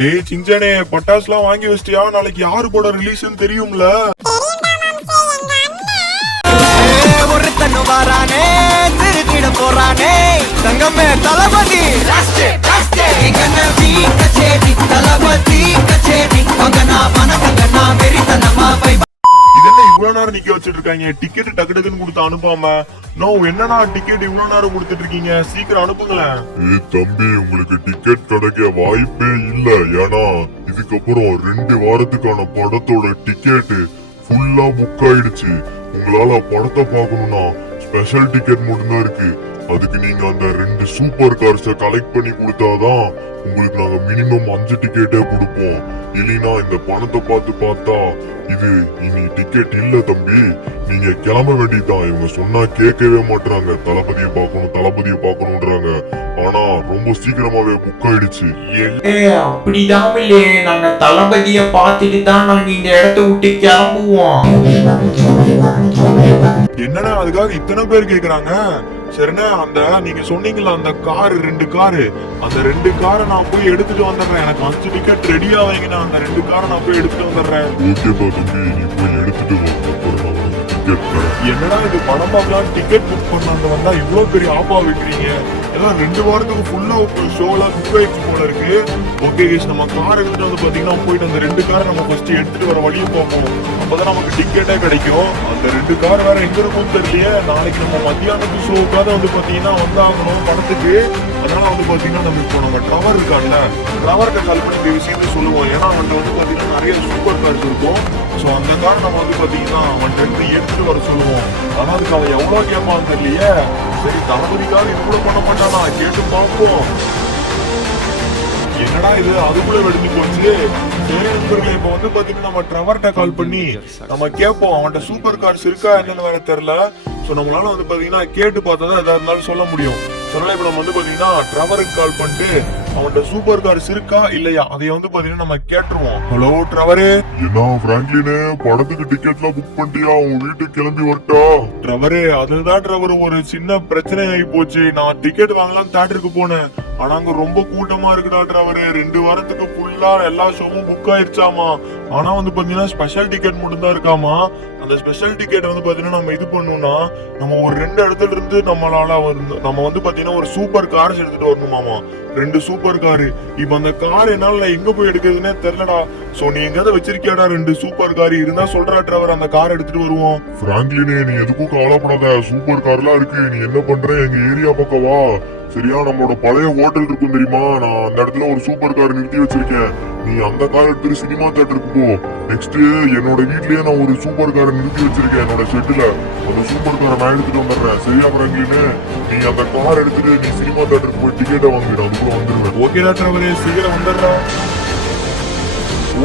டேய் சிஞ்சனே, பட்டாசுலாம் வாங்கி வச்சிட்டியா? நாளைக்கு யாரு படம் ரிலீஸ்னு தெரியும்ல? ஒருத்தன் வரானே திருத்திட போறானே தங்கமே தளபதி தளபதி கச்சேரி இதென்ன இவ்வளவு நேரம் நிக்க வச்சிட்டு இருக்காங்க? டிக்கெட் டக்கு டக்குன்னு கொடுத்து அனுப்பாம நோ என்னன்னா டிக்கெட் இவ்வளவு நேரம் கொடுத்துட்டு இருக்கீங்க? சீக்கிரம் அனுப்புங்களேன். தம்பி, உங்களுக்கு டிக்கெட் கிடைக்க வாய்ப்பே இல்ல. ஏன்னா இதுக்கப்புறம் 2 வாரத்துக்கான படத்தோட டிக்கெட் ஃபுல்லா புக் ஆயிடுச்சு. உங்களால படத்தை பார்க்கணும்னா ஸ்பெஷல் டிக்கெட் மட்டும்தான் இருக்கு. அதுக்கு நீங்க அந்த 2 சூப்பர் கார்ஸ கலெக்ட் பண்ணி கொடுத்தாதான் உங்களுக்கு நாங்க மினிமம் 5 டிக்கெட்டே கொடுப்போம். இல்லைன்னா இந்த பணத்தை பார்த்தா இது இனி டிக்கெட் இல்ல தம்பி, நீங்க கிளம்ப வேண்டியதுதான். இவங்க சொன்னா கேட்கவே மாட்டாங்க. தளபதியை பார்க்கணும்ன்றாங்க. ஆனா ரொம்ப சீக்கிரமாவே புக் ஆயிடுச்சு. அப்படிதான் நாங்க தளபதிய பார்த்துட்டு தான் நாங்க இந்த இடத்த விட்டு கிளம்புவோம். என்னன்னா அதுக்காக இத்தனை பேர் கேக்குறாங்க? சரிண்ணா, அந்த நீங்க சொன்னீங்கல்ல அந்த காரு 2 காரு, அந்த 2 காரை நான் போய் எடுத்துட்டு வந்துடுறேன். எனக்கு 5 டிக்கெட் ரெடியா வைங்கண்ணா. அந்த 2 காரை நான் போய் எடுத்துட்டு வந்துடுறேன். ஓகேப்பா தம்பி, நீ போய் எடுத்துட்டு வா. என்னடா இது, படம் பார்க்கலாம் டிக்கெட் புக் பண்ணாங்க வந்தா இவ்வளவு பெரிய ஆப்பா வைக்கிறீங்க? ஏதோ 2 வாரத்துக்கு ஃபுல்லா ஷோலாம் புக் ஆயிடுச்சு போல இருக்கு. ஓகே கேஸ், நம்ம கார் எடுத்துட்டு வந்து பாத்தீங்கன்னா போயிட்டு அந்த 2 காரை நம்ம ஃபர்ஸ்ட் எடுத்துட்டு வர வழியை பார்ப்போம். அப்பதான் நமக்கு டிக்கெட்டே கிடைக்கும். அந்த 2 கார் வேற எங்க இருக்கும்னு தெரியலையே. நாளைக்கு நம்ம மத்தியானத்துக்கு ஷோக்காக வந்து பாத்தீங்கன்னா வந்தாகணும் படத்துக்கு. அதனால வந்து பாத்தீங்கன்னா நம்ம இப்போ நம்ம ட்ரவர் இருக்கான்ல, ட்ரவர்கிட்ட கால் பண்ணி இந்த விஷயத்த சொல்லுவோம். ஏன்னா அவன்கிட்ட வந்து பாத்தீங்கன்னா நிறைய சூப்பர் கார்ஸ் இருக்கும். ஸோ அந்த கார் நம்ம வந்து பாத்தீங்கன்னா அவன்கிட்ட இருந்து எடுத்துட்டு வர சொல்லுவோம். ஆனா அதுக்கு அவன் எவ்வளவு கேட்பான்னு தெரியலையே. சரி, தளபதிக்காக இது கூட பண்ண மாட்டானா, கேட்டு பார்ப்போம். என்னடா இது, அதுக்குள்ள வெடிஞ்சு போச்சு. சரி நண்பர்களே, இப்ப வந்து பாத்தீங்கன்னா நம்ம ட்ரவர்ட்ட கால் பண்ணி நம்ம கேட்போம். அவன்கிட்ட சூப்பர் கார்ஸ் இருக்கா என்னன்னு வேற தெரியல. சோ நம்மளால வந்து பாத்தீங்கன்னா கேட்டு பார்த்தாதான் எதா இருந்தாலும் சொல்ல முடியும். சொன்னால இப்ப நம்ம வந்து பாத்தீங்கன்னா ட்ரவருக்கு கால் பண்ணிட்டு அவன்கிட்ட சூப்பர் கார்ஸ் இருக்கா இல்லையா அதைய வந்து பாத்தீங்கன்னா நம்ம கேட்டுருவோம். ஹலோ ட்ரவரே. என்ன பிராங்க்லினே, படத்துக்கு டிக்கெட்லாம் புக் பண்ணிட்டியா? உன் வீட்டுக்கு கிளம்பி வரட்டா? ட்ரவரே, அதுதான் ட்ரவர், ஒரு சின்ன பிரச்சனை ஆகி போச்சு. நான் டிக்கெட் வாங்கலாம் தியேட்டருக்கு போனேன். ஆனா அங்க ரொம்ப கூட்டமா இருக்குடா ட்ரவரே. 2 வாரத்துக்கு ஃபுல்லா எல்லா ஷோவும் புக் ஆயிடுச்சாமா. ஆனா வந்து பாத்தீங்கன்னா ஸ்பெஷல் டிக்கெட் மட்டும் தான் இருக்காமா. அந்த ஸ்பெஷல் டிக்கெட் வந்து பாத்தீங்கன்னா நம்ம இது பண்ணணும்னா நம்ம ஒரு 2 இடத்துல இருந்து நம்ம வந்து பாத்தீங்கன்னா ஒரு சூப்பர் கார்ஸ் எடுத்துட்டு வரணுமாமா. 2 சூப்பர் காரு. இப்ப அந்த கார் என்னால எங்க போய் எடுக்கிறதுனே தெரியலடா. சோ நீ எங்கயாவது வச்சிருக்கியாடா 2 சூப்பர் கார்? இருந்தா சொல்றா ட்ரவர், அந்த கார் எடுத்துட்டு வருவோம். பிராங்க்லினே, நீ எதுக்கும் கவலைப்படாத. சூப்பர் கார்லாம் இருக்கு. நீ என்ன பண்ற, எங்க ஏரியா பக்கம் வா. சரியா, நம்மளோட பழைய ஹோட்டல் இருக்கும் தெரியுமா? நான் அந்த இடத்துல ஒரு சூப்பர் கார் நிறுத்தி வச்சிருக்கேன். நீ அந்த கார் எடுத்துட்டு சினிமா தியேட்டருக்கு போ. நெக்ஸ்ட் என்னோட வீட்லயே நான் ஒரு சூப்பர் காரை நிறுத்தி வச்சிருக்கேன் என்னோட ஷெட்ல. அந்த சூப்பர் காரை நான் எடுத்துட்டு வந்துடுறேன். சரியா பிராங்க்லினே, நீ அந்த கார் எடுத்துட்டு நீ சினிமா தியேட்டருக்கு போய் டிக்கெட்டை வாங்கிடு. அதுக்குள்ள வந்துடுவேன். ஓகேடா ட்ரவரே, சீக்கிரம் வந்துடுறா.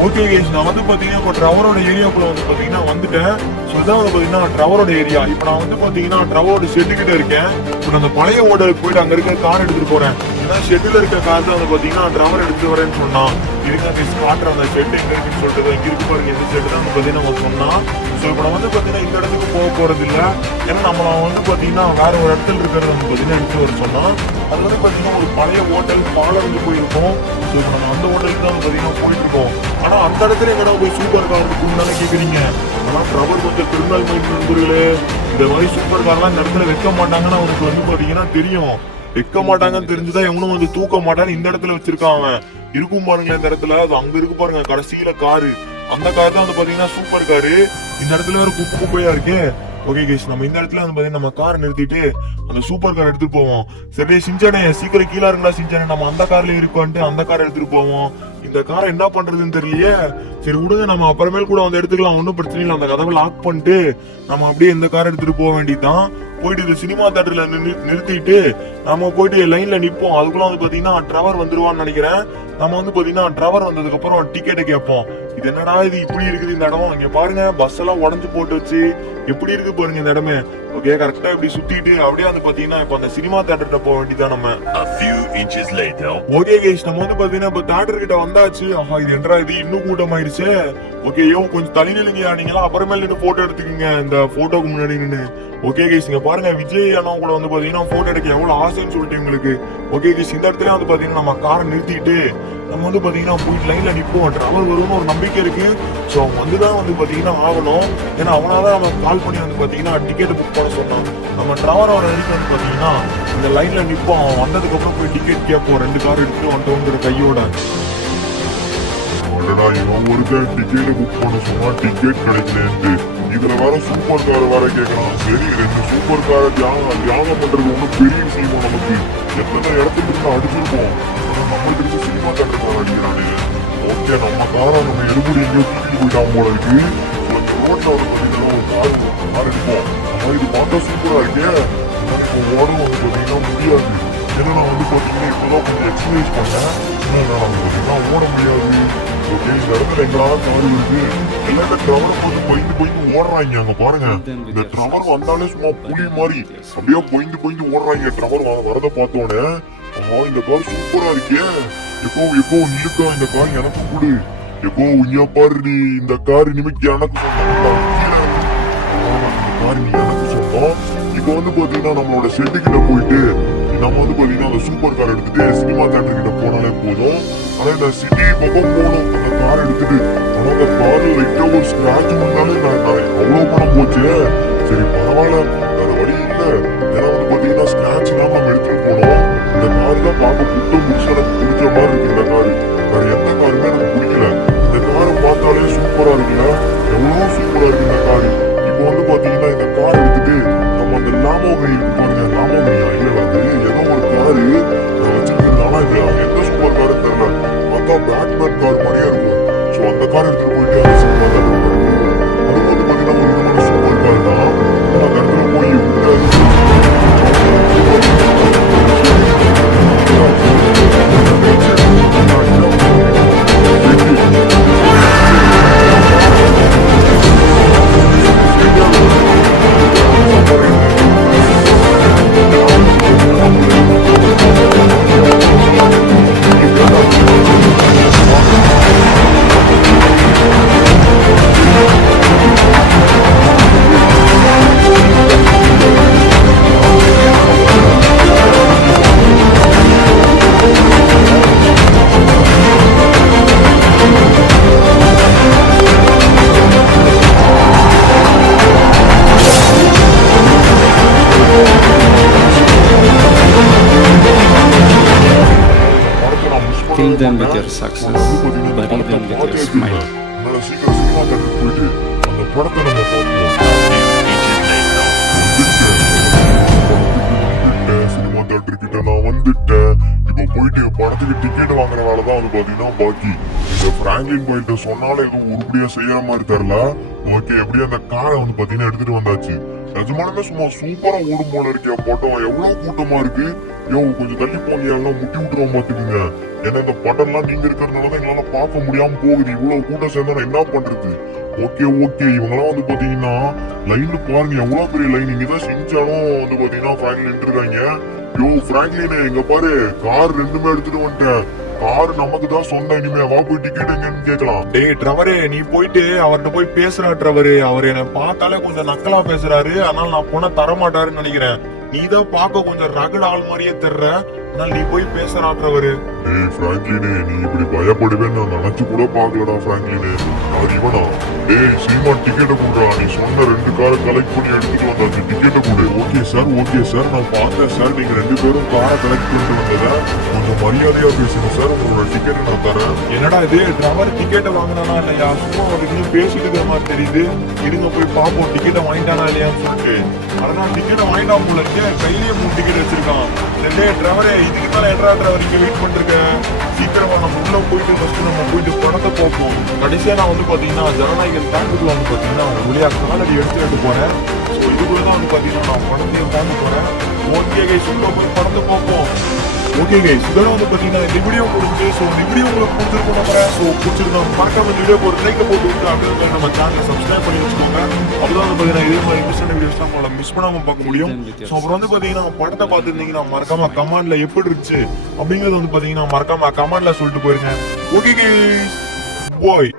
ஓகே கேஸ், நான் வந்து பாத்தீங்கன்னா இப்போ ட்ரவரோட ஏரியாக்குள்ள வந்து பாத்தீங்கன்னா வந்துட்டேன். ஸோ இதான் வந்து பாத்தீங்கன்னா ட்ரவரோட ஏரியா. இப்போ நான் வந்து பாத்தீங்கன்னா ட்ரவரோட ஷெட்டு கிட்ட இருக்கேன். இப்போ அந்த பழைய ஹோட்டலுக்கு போயிட்டு அங்க இருக்க கார் எடுத்துட்டு போறேன். ஏன்னா ஷெட்டில் இருக்க கார் தான் வந்து பாத்தீங்கன்னா ட்ரவர் எடுத்துட்டு வரேன்னு சொன்னான். இதுக்கு கேஸ் காட்டுற அந்த ஷெட் எங்க இருக்குன்னு சொல்லிட்டு இங்க இருக்கு பாருங்க. இந்த ஷெட்டு தான் வந்து பாத்தீங்கன்னா நம்ம சொன்னான். ஸோ இப்போ நான் வந்து பாத்தீங்கன்னா இந்த இடத்துக்கு போக போறது இல்ல. ஏன்னா நம்ம வந்து பாத்தீங்கன்னா வேற ஒரு இடத்துல இருக்கிறது வந்து பாத்தீங்கன்னா எடுத்து வர சொன்னான். அது வந்து பாத்தீங்கன்னா ஒரு பழைய ஹோட்டல் பாலம் வந்து போயிருக்கோம். ஸோ இப்போ நம்ம அந்த ஹோட்டலுக்கு தான் வந்து பாத்தீங்கன்னா போயிட்டு இருக்கோம். ஆனா அந்த இடத்துல எங்கடா போய் சூப்பர் கார் இருக்குன்னு கேக்குறீங்க. ஆனா ட்ரவர் கொஞ்சம் திருநாள் மைண்ட் நண்பர்களே, இந்த மாதிரி சூப்பர் கார்லாம் இந்த இடத்துல வைக்க மாட்டாங்கன்னு அவனுக்கு வந்து பாத்தீங்கன்னா தெரியும். வைக்க மாட்டாங்கன்னு தெரிஞ்சுதான் எவனும் வந்து தூக்க மாட்டான்னு இந்த இடத்துல வச்சிருக்கான் அவன். இருக்கும் பாருங்களேன் இந்த இடத்துல, அது அங்க இருக்கு பாருங்க கடைசியில காரு. அந்த கார் தான் வந்து பாத்தீங்கன்னா சூப்பர் காரு. இந்த இடத்துல வேற குப்பையா இருக்கு. ஓகே கேஸ், நம்ம இந்த இடத்துல வந்து பாத்தீங்கன்னா நம்ம கார் நிறுத்திட்டு அந்த சூப்பர் கார் எடுத்துட்டு போவோம். சரி சிஞ்சனே, சீக்கிரம் கீழே இருங்களா சிஞ்சனே, நம்ம அந்த கார்ல இருக்கோன்ட்டு அந்த கார் எடுத்துட்டு போவோம். இந்த காரை என்ன பண்றதுன்னு தெரியலையே. சரி விடுங்க, நம்ம அப்புறமேல் கூட வந்து எடுத்துக்கலாம், ஒன்னும் பிரச்சனை இல்லை. அந்த கதவை லாக் பண்ணிட்டு நம்ம அப்படியே இந்த கார் எடுத்துட்டு போக வேண்டியதுதான். போயிட்டு இது சினிமா தியேட்டர்ல நிறுத்திட்டு நம்ம போயிட்டு லைன்ல நிப்போம். அதுக்குள்ள வந்து பாத்தீங்கன்னா ட்ரவர் வந்துருவான்னு நினைக்கிறேன். நம்ம வந்து பாத்தீங்கன்னா ட்ரவர் வந்ததுக்கு அப்புறம் டிக்கெட்டை கேட்போம். இது என்னடா இது இப்படி இருக்குது இந்த இடம்? இங்க பாருங்க, பஸ் எல்லாம் உடஞ்சு போட்டு வச்சு எப்படி இருக்கு பாருங்க இந்த இடமே. ஓகே, கரெக்டா இப்படி சுத்திட்டு அப்படியே வந்து பாத்தீங்கன்னா இப்ப அந்த சினிமா தியேட்டர்கிட்ட போக வேண்டியதான் நம்ம. ஓகே கைஸ், நம்ம வந்து பாத்தீங்கன்னா இப்ப தியேட்டர் கிட்ட வந்தாச்சு. ஆஹா, இது என்றா இது இன்னும் கூட்டம் ஆயிடுச்சு. ஓகே, கொஞ்சம் தள்ளி நில்லுங்க நீங்களா, அப்புறமேல நின்று போட்டோ எடுத்துக்கீங்க இந்த போட்டோக்கு முன்னாடி நின்று. ஓகே கைஸ், இங்க பாருங்க விஜய் அண்ணா கூட வந்து பாத்தீங்கன்னா போட்டோ எடுக்க எவ்வளவு ஆசைன்னு சொல்லிட்டு உங்களுக்கு. ஓகே கைஸ், இந்த இடத்துல வந்து பாத்தீங்கன்னா நம்ம காரை நிறுத்திட்டு நம்ம வந்து பாத்தீங்கன்னா போயிட்டு லைன்ல நிப்போம். டிராவல் வரும்னு ஒரு நம்பிக்கை இருக்கு. ஸோ அவங்க வந்துதான் வந்து பாத்தீங்கன்னா ஆகணும். ஏன்னா அவனாதான் நம்ம கால் பண்ணி வந்து பாத்தீங்கன்னா டிக்கெட் புக் பண்ண சொன்னான். நம்ம டிராவல் வர வரைக்கும் வந்து பாத்தீங்கன்னா இந்த லைன்ல நிப்போம். அவன் வந்ததுக்கு அப்புறம் போய் டிக்கெட் கேட்போம். 2 கார் எடுத்துட்டு வந்துட்டோங்கிற கையோட. அடடா, இவன் ஒருத்தன் டிக்கெட் புக் பண்ண சொன்னா டிக்கெட் கிடைக்கலன்ட்டு இதுல வேற சூப்பர் கார் வேற கேட்கறான். சரி, 2 சூப்பர் காரை தியாகம் பண்றது ஒன்றும் பெரிய விஷயமா நமக்கு. எத்தனை இடத்துக்கு இருந்து அடிச்சிருக்கோம். ஆனா நம்மளுக்கு இருந்து சினிமா தியேட்டர் கார் அடிக்கிறானே. ஓகே, நம்ம காரை நம்ம எடுபடி எங்கேயோ தூக்கிட்டு போயிட்டான் போல இருக்கு. ரோட்ல வந்து பாத்தீங்கன்னா ஒரு கார் எடுப்போம். ஆனா இது பார்த்தா சூப்பரா இருக்கே. இப்போ ஓட வந்து பாத்தீங்கன்னா முடியாது. ஏன்னா நான் வந்து பாத்தீங்கன்னா இப்பதான் கொஞ்சம் எக்ஸசைஸ் பண்ணேன். ஏன்னா வந்து பாத்தீங்கன்னா ஓட முடியாது. ஓகே, இந்த இடத்துல எங்கடா கார் வருது. எல்லாம் இந்த ட்ரவரை போட்டு போயிட்டு ஓடுறாங்க. அங்க பாருங்க, இந்த ட்ரவர் வந்தாலே சும்மா புலி மாதிரி அப்படியே போயிட்டு ஓடுறாங்க. ட்ரவர் வரத பார்த்தோன்னே இந்த கார் சூப்பரா இருக்கே. எப்போ நிலுக்கா இந்த கார் எனக்கு கொடு. இங்க பாரு, இந்த கார் இனிமேல் எனக்கு சொந்தம். இந்த கார் நீ எனக்கு சொந்தம். இப்போ வந்து பாத்தீங்கன்னா நம்மளோட ஷெட்டு கிட்ட போயிட்டு நம்ம வந்து பாத்தீங்கன்னா அந்த சூப்பர் கார் எடுத்துட்டு சினிமா தியேட்டர் கிட்ட போனாலே போதும். ஆனா இந்த சிட்டி பக்கம் போகணும் அந்த கார் எடுத்துட்டு. ஆனா அந்த கார்ல லைட்டா ஒரு ஸ்கிராட்ச் வந்தாலே அவ்வளவு பணம் போச்சு. சரி பரவாயில்ல, வேற வழி இல்ல. ஏன்னா வந்து பாத்தீங்கன்னா ஸ்கிராட்ச் இல்லாம நம்ம எடுத்துட்டு போனோம். இந்த கார் தான் பார்க்க புத்தம் முடிச்சு எனக்கு பிடிச்ச மாதிரி இருக்கு. இந்த காரு வேற எந்த காருமே எனக்கு பிடிக்கல. இந்த காரை பார்த்தாலே சூப்பரா இருக்குல்ல, எவ்வளவு சூப்பரா இருக்கு இந்த காரு. இப்போ வந்து பாத்தீங்கன்னா இந்த கார் எடுத்துட்டு நம்ம அந்த லாமோகனி இருக்கு பாருங்க, லாமோகனியா இல்ல அது ஏதோ ஒரு காரு நான் வச்சிருக்கிறதுனால இது எந்த சூப்பர் காரு தெரியல. பார்த்தா பேட்மேன் கார் மாதிரியே இருக்கும். ஸோ அந்த கார் எடுத்துட்டு போயிட்டு அந்த சினிமா தியேட்டர் போயிருக்கோம். அது வந்து பாத்தீங்கன்னா ஒரு விதமான சூப்பர் கார் தான். அந்த இடத்துல போய் Fill them with your success, bury them with your smile. சீக்கிரம் சினிமா தியேட்டர் போயிட்டு அந்த படத்தை நம்ம பார்ப்போம். சினிமா தியேட்டர் கிட்ட நான் வந்துட்டேன். இப்போ போயிட்டு படத்துக்கு டிக்கெட் வாங்குற வேலை தான் வந்து பாத்தீங்கன்னா பாக்கி. இந்த பிராங்க்லின் போயிட்டு சொன்னாலும் எதுவும் உருப்படியா செய்யற மாதிரி தெரியல. ஓகே, எப்படியும் அந்த காரை வந்து பாத்தீங்கன்னா எடுத்துட்டு வந்தாச்சு. நிஜமானமே சும்மா சூப்பரா ஓடும் போல இருக்கே. போட்டோம் எவ்வளவு கூட்டமா இருக்கு. கொஞ்சம் தள்ளி போங்க, எல்லாம் முட்டி விட்டுருவோம் பாத்துக்கோங்க. ஏன்னா இந்த படம்லாம் நீங்க இருக்கிறதுனாலதான் எங்களால பார்க்க முடியாம போகுது. இவ்வளவு கூட்டம் சேர்ந்தா என்ன பண்றது. ஓகே, இவங்கெல்லாம் வந்து பாத்தீங்கன்னா லைன்ல பாருங்க, எவ்வளவு பெரிய லைன். இங்கதான் செஞ்சாலும் வந்து பாத்தீங்கன்னா பிராங்க்லின் நின்றுருக்காங்க. பிராங்க்லின் எங்க பாரு, கார் 2மே எடுத்துட்டு வந்துட்டேன். கார் நமக்கு தான் சொந்தம். இனிமே வா போய் டிக்கெட் எங்கன்னு கேட்கலாம். டேய் ட்ரவரே, நீ போயிட்டு அவர்கிட்ட போய் பேசுறா ட்ரவரு. அவர் என்ன பார்த்தாலே கொஞ்சம் நக்கலா பேசுறாரு. அதனால நான் போனா தர மாட்டாருன்னு நினைக்கிறேன். நீதான் பார்க்க கொஞ்சம் ரகட ஆள் மாதிரியே தெரியற. அதனால நீ போய் பேசுறா ட்ரவரு. டேய் பிராங்க்லினே, நீ இப்படி பயப்படுவேன்னு நான் நினைச்சு கூட பாக்கலடா பிராங்க்லினே. யார் இவனா? டேய் சினிமா டிக்கெட்டை கொடுறா. நீ சொன்ன 2 காரை கலெக்ட் பண்ணி எடுத்துட்டு வந்தாச்சு. டிக்கெட்டை கொடு. ஓகே சார், நான் பார்த்தேன் சார். நீங்க 2 பேரும் காரை கலெக்ட் பண்ணிட்டு வந்ததா கொஞ்சம் மரியாதையா பேசுங்க சார். உங்களோட டிக்கெட்டை நான் தரேன். என்னடா இது, டிரைவர் டிக்கெட்டை வாங்கினானா இல்லையா? சும்மா அவருக்கு பேசிட்டு இருக்கிற மாதிரி தெரியுது. இருங்க போய் பார்ப்போம் டிக்கெட்டை வாங்கிட்டானா இல்லையான்னு சொல்லிட்டு. அதனால டிக்கெட்டை வாங்கிட்டா போல இருக்கு. கையிலேயே 3 டிக்கெட் வச்சிருக்கான். டிரைவரே, இதுக்கு மேல என்ன டிரைவர் இங்க வெயிட் பண்ணிருக்க? சீக்கிரமா நம்ம உள்ள போயிட்டு ஃபர்ஸ்ட் நம்ம போயிட்டு படத்தை பார்ப்போம். கடைசியா நான் வந்து பாத்தீங்கன்னா ஜனநாயகன் டேங்குக்குள்ள வந்து பாத்தீங்கன்னா ஒரு வழியா காலடி எடுத்து போறேன். ஸோ இதுக்குள்ளதான் வந்து பாத்தீங்கன்னா நான் படத்தையும் பார்க்க போறேன். ஓகே கைஸ், உள்ள போய் படத்தை பார்ப்போம். ஓகே கைஸ், இதெல்லாம் வந்து பாத்தீங்கன்னா இந்த வீடியோ முடிஞ்சு. ஸோ இந்த வீடியோ உங்களுக்கு பிடிச்சிருக்கும் நம்புறேன். ஸோ பிடிச்சிருந்தோம் மறக்காம இந்த வீடியோ ஒரு லைக் போட்டு விட்டு அப்படியே நம்ம சேனலை சப்ஸ்கிரைப் பண்ணி வச்சுக்கோங்க. அப்பதான் வந்து பாத்தீங்கன்னா இதே மாதிரி இன்ட்ரெஸ்டான வீடியோஸ்லாம் உங்களை மிஸ் பண்ணாம பார்க்க முடியும். ஸோ அப்புறம் வந்து பாத்தீங்கன்னா படத்தை பார்த்துருந்தீங்கன்னா மறக்காம கமெண்ட்ல எப்படி இருந்துச்சு அப்படிங்கறது வந்து பாத்தீங்கன்னா மறக்காம கமெண்ட்ல சொல்லிட்டு போயிருங்க. ஓகே கைஸ், பாய்.